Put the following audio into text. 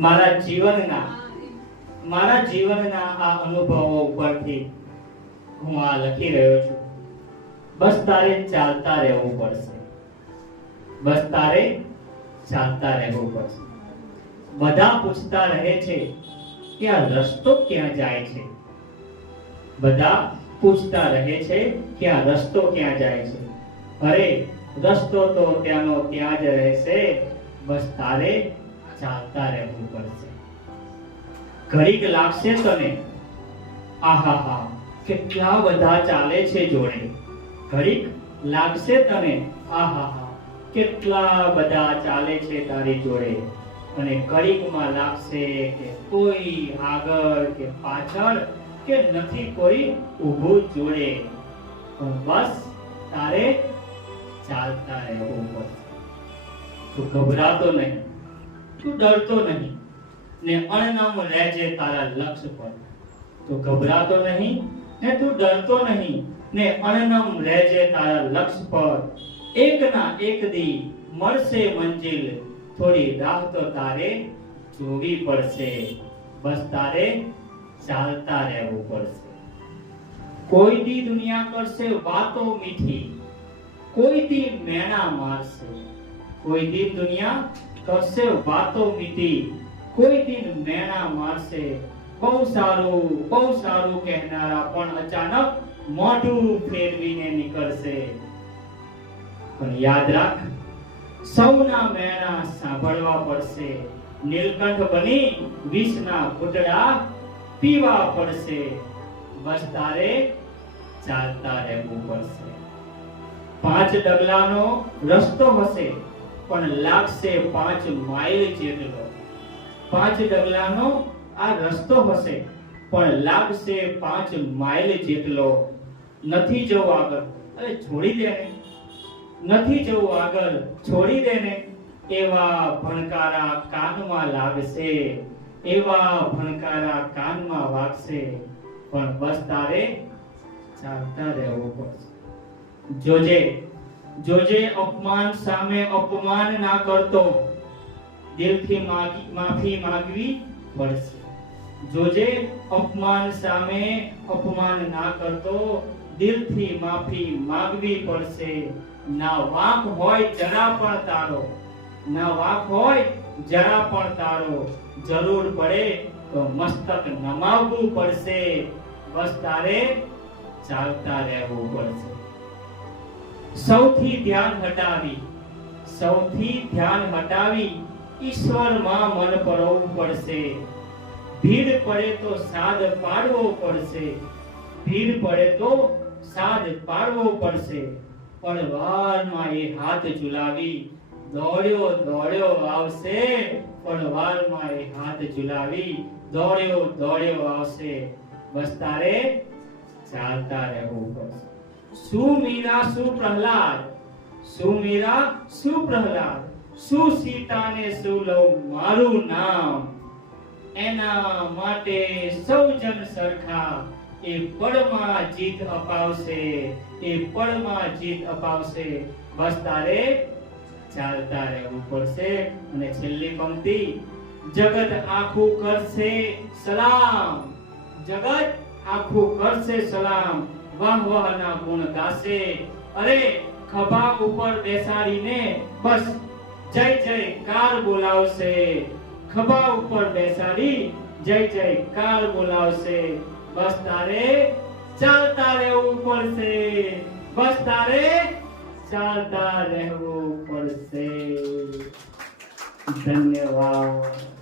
મારા જીવનના મારા જીવનના આ અનુભવો ઉપરથી હું આ લખી રહ્યો છું. બસ તારે ચાલતા રહેવું પડશે. બસ તારે ચાલતા રહેવું પડશે. બધા પૂછતા રહે છે કે આ રસ્તો ક્યાં જાય છે? બધા પૂછતા રહે છે કે આ રસ્તો ક્યાં જાય છે? અરે, રસ્તો તો ત્યાંનો ત્યાં જ રહેશે. બસ તારે ચાલતા રહેવું પડશે. ઘડીક લાગશે તને? આહાહા, કેટલા બધા ચાલે છે જોડે. ઘડીક લાગશે તને? આહાહા, કેટલા બધા ચાલે છે તારી જોડે. અને ઘડીકમાં લાગશે કે કોઈ આગળ કે પાછળ કે નથી કોઈ ઊભું જોડે. પણ બસ તારે ચાલતા રહેવું પડશે. તું ગભરાતો નહીં. તું ડરતો નહીં. ને અણનમ રહેજે તારા લક્ષ્ય પર. તું ગભરાતો નહીં ને તું ડરતો નહીં. ને અણનમ રહેજે તારા લક્ષ્ય પર. એકના એક દી મળશે મંજિલ, થોડી રાહ તો તારે જોવી પડશે. બસ તારે ચાલતા રહેવું પડશે. કોઈ દી દુનિયા કરશે વાતો મીઠી. કોઈ દી મેણા મારશે. કોઈ દી દુનિયા કરશે વાતો મીઠી કોઈ દિન મેણા મારશે. બહુ સારું બહુ સારું કહેનારા પણ અચાનક મોઢું ફેરવીને નીકળશે. પણ યાદ રાખ, સૌના મેણા સાંભળવા પડશે. નીલકંઠ બની વિષના ઘૂંટડા પીવા પડશે. બસ તારે ચાલતા રહેવું પડશે. પાંચ ડગલાનો રસ્તો હશે. પણ લાગશે પાંચ માઇલ જેટલો. પાંચ ડગલાનો આ રસ્તો હશે, પણ લાગશે પાંચ માઇલ જેટલો. નથી જવું આગળ. અરે, છોડી દેને નથી જવું આગળ. છોડી દેને એવા ભણકારા કાનમાં લાગશે. એવા ભણકારા કાનમાં વાગશે. પણ બસ તારે ચાલતા રહેવું પડશે. જોજે. જોજે અપમાન સામે અપમાન ના કરતો, દિલથી માફી માંગવી પડશે. જોજે અપમાન સામે અપમાન ના કરતો, દિલથી માફી માંગવી પડશે. ના વાંક હોય જરા પણ તારો, ના વાંક હોય જરા પણ તારો. જરૂર પડે તો મસ્તક નમાવવું પડશે. બસ તારે ચાલતા રહેવું પડશે. સૌથી ધ્યાન હટાવી, સૌથી ધ્યાન હટાવી ઈશ્વરમાં મન પડવું પડશે. ભીડ પડે તો સાદ પાડવો પડશે. ભીડ પડે તો સાદ પાડવો પડશે. પણ વારમાં એ હાથ ઝુલાવી, દોડ્યો દોડ્યો આવશે. પણ વારમાં એ હાથ ઝુલાવી, દોડ્યો દોડ્યો આવશે. બસ તારે ચાલતા રહેવું પડશે. શું સુપ્રહલાદ. સુમીરા સુપ્રહલાદ. શું મીરા શું પ્રહલાદ શું સીતા ને લઉં? મારું નામ. એના માટે સૌ જન સરખા એ પળમાં જીત અપાવશે. એ પળમાં જીત અપાવશે. બસ તારે ચાલતા રહેવું પડશે. અને છેલ્લી પંક્તિ, જગત આખું કરશે સલામ. જગત આખું કરશે સલામ. વાહ ગુણ ગાશે. અરે, ખભા ઉપર બેસાડીને બસ, જય, જયકાર બોલાવશે. ખભા ઉપર બેસાડી, જય, જયકાર બોલાવશે. બસ તારે ચાલતા રહેવું પડશે. બસ તારે ચાલતા રહેવું પડશે. ધન્યવાદ.